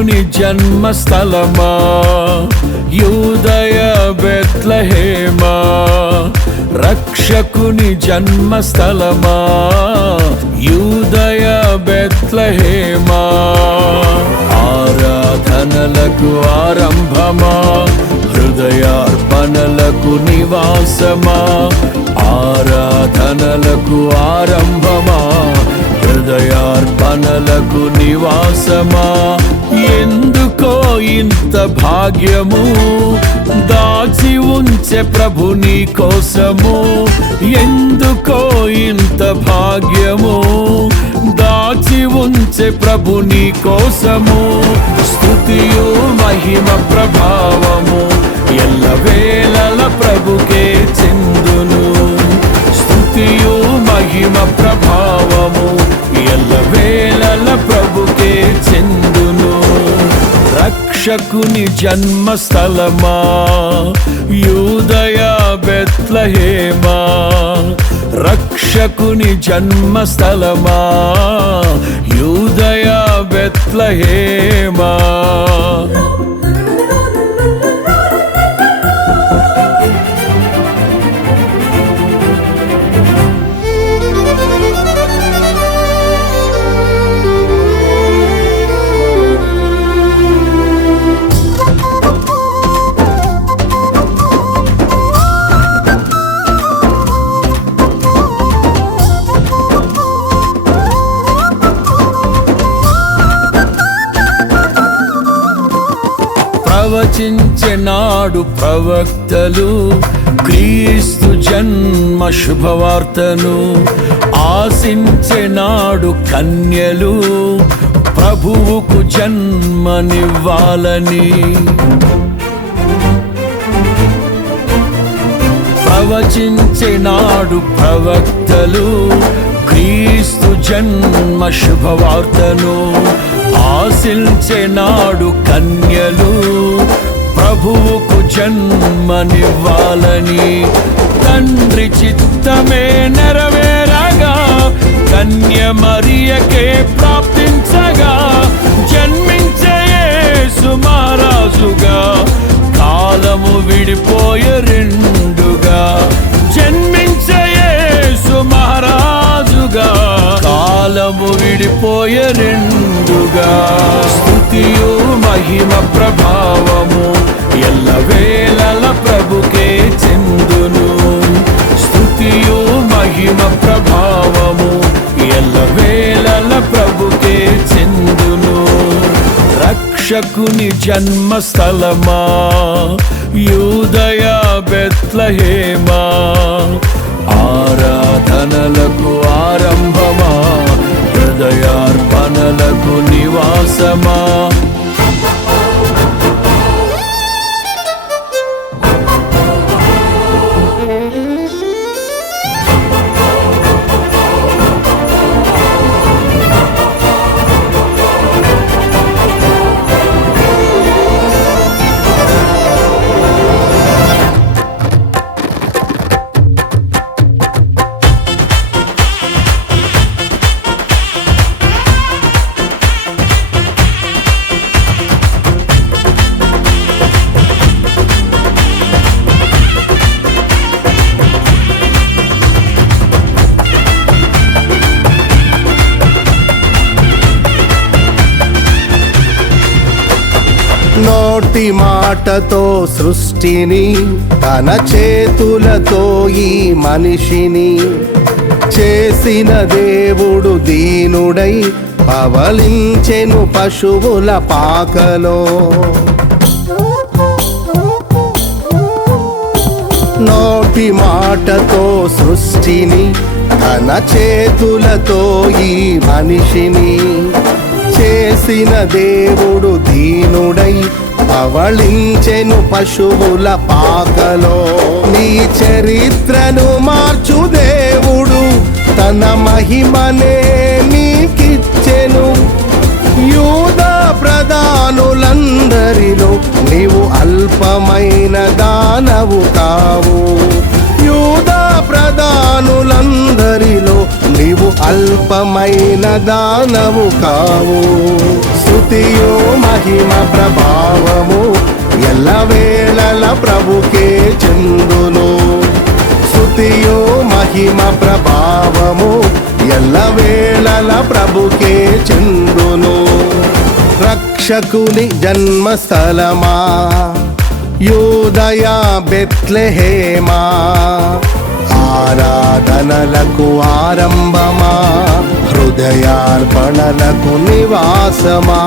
రక్షకుని జన్మస్థలమా యూదయ బెత్లెహేమా, రక్షకుని జన్మస్థలమా యూదయ బెత్లెహేమా. ఆరాధనలకు ఆరంభమా, హృదయార్పణలకు నివాసమా, ఆరాధనలకు ఆరంభమా, హృదయార్పణలకు నివాసమా. ఎందుకో ఇంత భాగ్యము దాచి ఉంచే ప్రభు నీ కోసము, ఎందుకో ఇంత భాగ్యము దాచి ఉంచే ప్రభు నీ కోసము. స్తుతియు మహిమ ప్రభావము ఎల్లవేళల ప్రభుకే చెందును, స్తుతియు మహిమ ప్రభావము ఎల్లవేళల ప్రభుకే చెందును. రక్షకుని జన్మస్థలమా యూదయ బెత్లెహేమా, రక్షకుని జన్మస్థలమా యూదయ బెత్లెహేమా. ప్రవచించెనాడు ప్రవక్తలు క్రీస్తు జన్మ శుభవార్తను, ఆశించెనాడు కన్యలు ప్రభువుకు జన్మనివ్వాలని. ప్రవచించెనాడు ప్రవక్తలు క్రీస్తు జన్మ శుభవార్తను, ఆశించెనాడు కన్యలు ప్రభువుకు జన్మనివ్వాలని. తండ్రి చిత్తమే నెరవేరగా కన్య మరియకే ప్రాప్తించగా, జన్మించే యేసు మహారాజుగా కాలము విడిపోయే రెండుగా, జన్మించే యేసు మహారాజుగా కాలము విడిపోయే రెండుగా. స్తుతియు మహిమ ప్రభావము ఎల్లవేళల ప్రభుకే చెందును, స్తుతియు మహిమ ప్రభావము ఎల్లవేళల ప్రభుకే చెందును. రక్షకుని జన్మస్థలమా యూదయ బెత్లెహేమా, ఆరాధనలకు ఆరంభమా, హృదయార్పణలకు నివాసమా. నోటి మాటతో సృష్టిని, తన చేతులతో ఈ మనిషిని చేసిన దేవుడు దీనుడై పవలించెను పశువుల పాకలో. నోటి మాటతో సృష్టిని, తన చేతులతో ఈ మనిషిని చేసిన దేవుడు దీనుడై పవళించెను పశువుల పాకలో. నీ చరిత్రను మార్చు దేవుడు తన మహిమనే నీకిచ్చెను. యూదా ప్రధానులందరిలో నీవు అల్పమైన దానవు కావు. యూదా ప్రధానులందరిలో నీ నీవు అల్పమైన దానవు కావు. స్తుతియు మహిమ ప్రభావము ఎల్లవేళల ప్రభుకే చెందును. స్తుతియు మహిమ ప్రభావము ఎల్లవేళల ప్రభుకే చెందును. రక్షకుని జన్మస్థలమా, యూదయ బెత్లెహేమా, ఆరాధనలకు ఆరంభమా, హృదయార్పణలకు నివాసమా.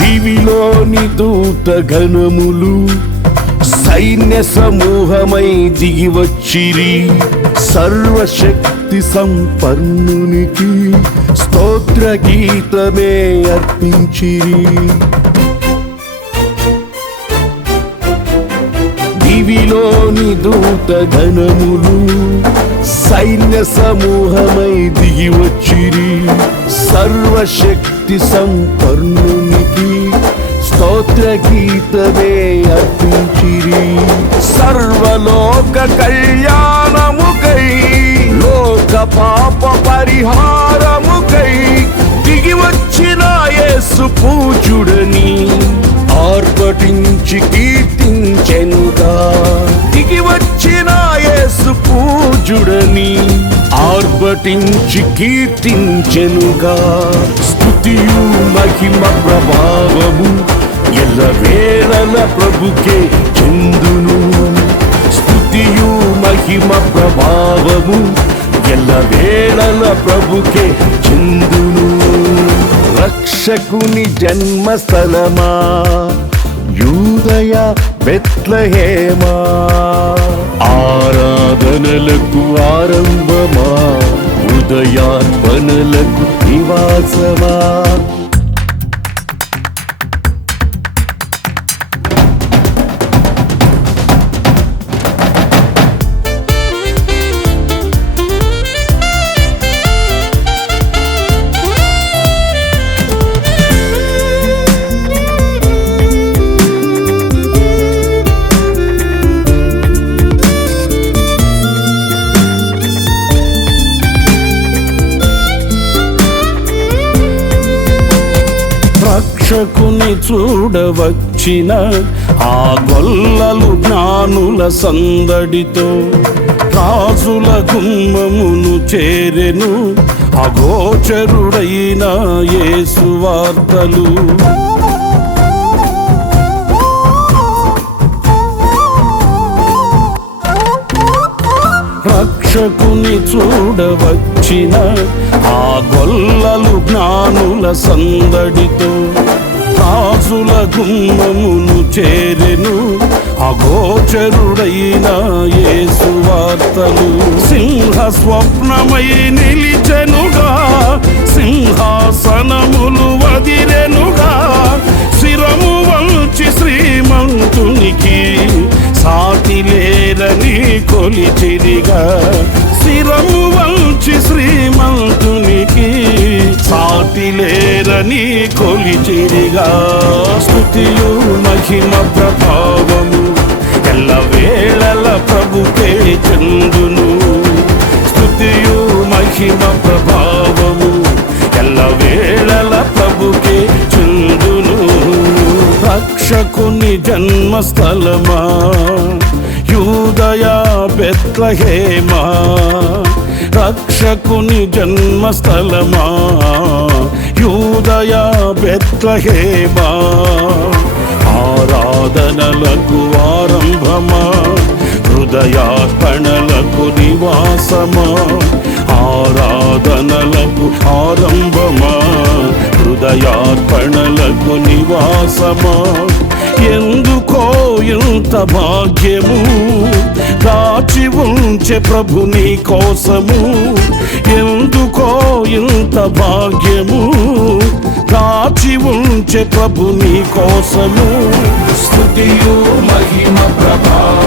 దివిలోని దూత గణములు సైన్య సమూహమై దిగి వచ్చిరి. సర్వశక్తి సంపన్నునికి స్తోత్ర గీతమే అర్పించిరి. దివిలోని దూత గణములు సైన్య సమూహమై దిగి వచ్చిరి. సర్వశక్తి సంపన్నునికి స్తోత్ర గీతమే అర్పించిరి. సర్వలోక కళ్యాణముకై లోక పాప పరిహారముకై దిగి వచ్చిన యేసు పూజుడని ఆర్భటించి కీర్తించెనుగా. దిగి వచ్చిన యేసు పూజుడని ఆర్భటించి కీర్తించెనుగా. స్తుతియు మహిమ ప్రభావము ఎల్లవేళల ప్రభుకే చెందును. స్తుతియు మహిమ ప్రభావము ఎల్లవేళల ప్రభుకే చెందును. రక్షకుని జన్మస్థలమా, యూదయ బెత్లెహేమా, ఆరాధనలకు ఆరంభమా, హృదయార్పణలకు నివాసమా. రక్షకుని చూడవచ్చిన ఆ గొల్లలు జ్ఞానుల సందడితో రాజుల గుమ్మమును చేరెను. అగోచరుడైన యేసు వార్తలు. రక్షకుని చూడవచ్చిన ఆ గొల్లలు జ్ఞానుల సందడితో రాజుల గుమ్మమును చేరెను. అగోచరుడైన యేసు వార్తలు. సింహ స్వప్నమై నిలిచెనుగా, సింహాసనములు వదిరెనుగా. శిరము వంచి శ్రీమంతునికి సాటి లేరని కొలిచిరిగా. శిరము వంచి శ్రీమంతునికి సాటి లేరని కొలిచిరిగా. స్తుతియు మహిమ ప్రభావము ఎల్లవేళల ప్రభుకే చెందును. స్తుతియు మహిమ ప్రభావము ఎల్లవేళల ప్రభుకే చెందును. రక్షకుని జన్మస్థలమా, యూదయ బెత్లెహేమా, రక్షకుని జన్మస్థలమా, యూదయ బెత్లెహేమా, ఆరాధనలకు ఆరంభమా, హృదయార్పణలకు నివాసమా, ఆరాధనలకు ఆరంభమా, హృదయార్పణలకు నివాసమా. ఎందుకో ఇంత భాగ్యము దాచి ఉంచే ప్రభు నీ కోసము. ఎందుకో ఇంత భాగ్యము దాచి ఉంచే ప్రభు నీ కోసము. స్తుతియు మహిమ ప్రభావ